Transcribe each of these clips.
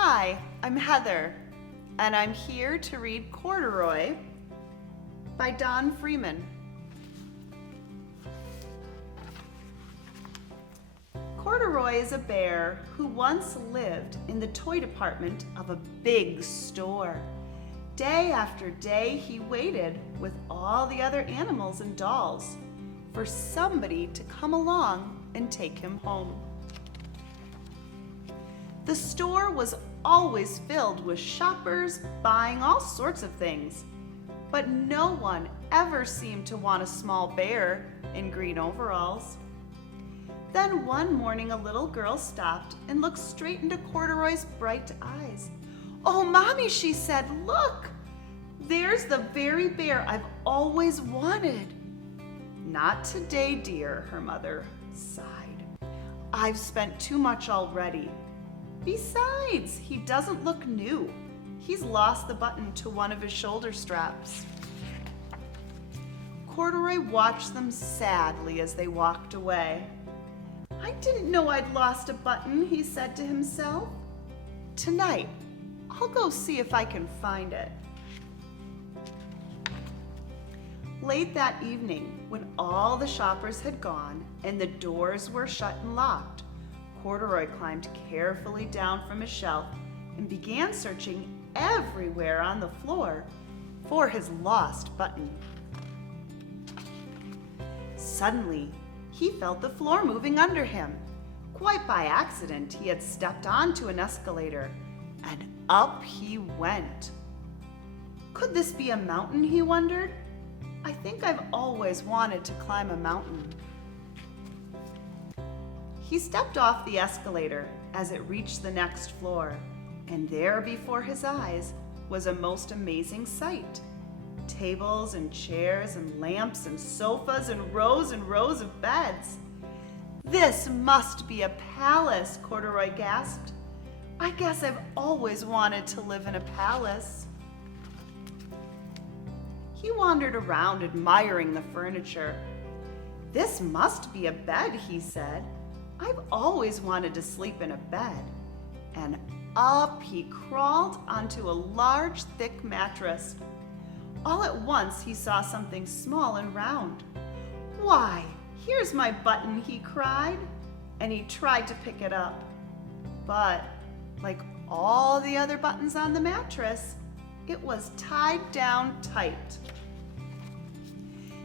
Hi, I'm Heather, and I'm here to read Corduroy by Freeman. Corduroy is a bear who once lived in the toy department of a big store. Day after day, he waited with all the other animals and dolls for somebody to come along and take him home. The store was always filled with shoppers buying all sorts of things, but no one ever seemed to want a small bear in green overalls. Then one morning, a little girl stopped and looked straight into Corduroy's bright eyes. "Oh, Mommy," she said, "look! There's the very bear I've always wanted." "Not today, dear," her mother sighed. "I've spent too much already. Besides, he doesn't look new. He's lost the button to one of his shoulder straps." Corduroy watched them sadly as they walked away. "I didn't know I'd lost a button," he said to himself. "Tonight, I'll go see if I can find it." Late that evening, when all the shoppers had gone and the doors were shut and locked, Corduroy climbed carefully down from his shelf and began searching everywhere on the floor for his lost button. Suddenly, he felt the floor moving under him. Quite by accident, he had stepped onto an escalator, and up he went. Could this be a mountain, he wondered? I think I've always wanted to climb a mountain. He stepped off the escalator as it reached the next floor, and there before his eyes was a most amazing sight. Tables and chairs and lamps and sofas and rows of beds. "This must be a palace," Corduroy gasped. "I guess I've always wanted to live in a palace." He wandered around admiring the furniture. "This must be a bed," he said. "I've always wanted to sleep in a bed." And up he crawled onto a large, thick mattress. All at once he saw something small and round. "Why, here's my button," he cried, and he tried to pick it up. But, like all the other buttons on the mattress, it was tied down tight.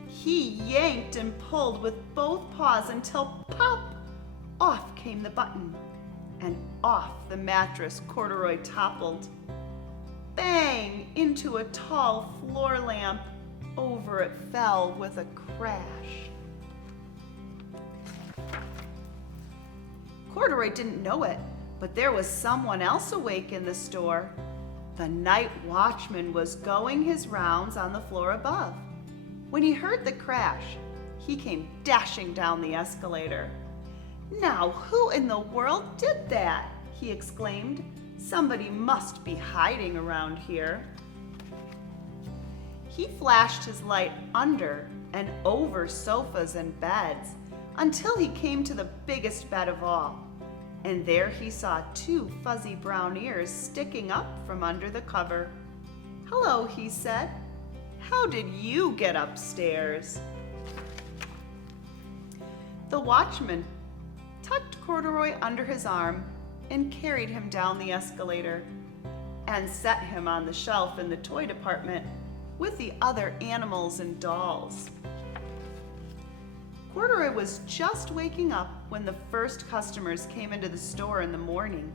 He yanked and pulled with both paws until pop! Off came the button, and off the mattress Corduroy toppled. Bang! Into a tall floor lamp. Over it fell with a crash. Corduroy didn't know it, but there was someone else awake in the store. The night watchman was going his rounds on the floor above. When he heard the crash, he came dashing down the escalator. "Now, who in the world did that?" he exclaimed. "Somebody must be hiding around here." He flashed his light under and over sofas and beds until he came to the biggest bed of all. And there he saw two fuzzy brown ears sticking up from under the cover. "Hello," he said. "How did you get upstairs?" The watchman tucked Corduroy under his arm and carried him down the escalator and set him on the shelf in the toy department with the other animals and dolls. Corduroy was just waking up when the first customers came into the store in the morning,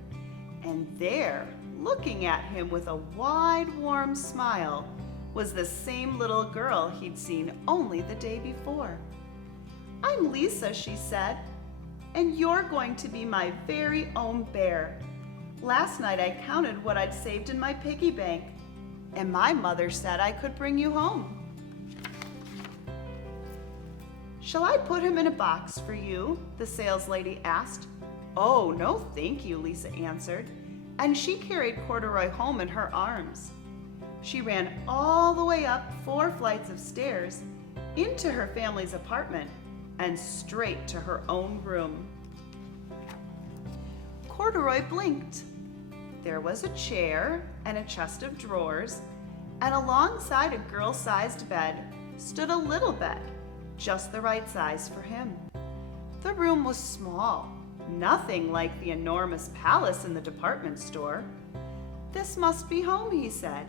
and there, looking at him with a wide, warm smile, was the same little girl he'd seen only the day before. "I'm Lisa," she said, "and you're going to be my very own bear. Last night I counted what I'd saved in my piggy bank, and my mother said I could bring you home." "Shall I put him in a box for you?" the saleslady asked. "Oh, no, thank you," Lisa answered, and she carried Corduroy home in her arms. She ran all the way up 4 flights of stairs into her family's apartment and straight to her own room. Corduroy blinked. There was a chair and a chest of drawers, and alongside a girl-sized bed stood a little bed, just the right size for him. The room was small, nothing like the enormous palace in the department store. "This must be home," he said.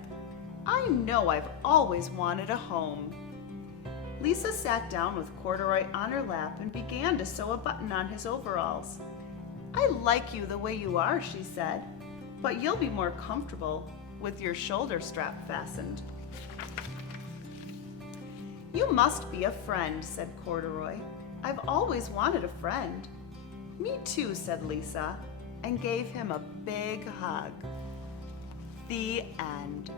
"I know I've always wanted a home." Lisa sat down with Corduroy on her lap and began to sew a button on his overalls. "I like you the way you are," she said, "but you'll be more comfortable with your shoulder strap fastened." "You must be a friend," said Corduroy. "I've always wanted a friend." "Me too," said Lisa, and gave him a big hug. The end.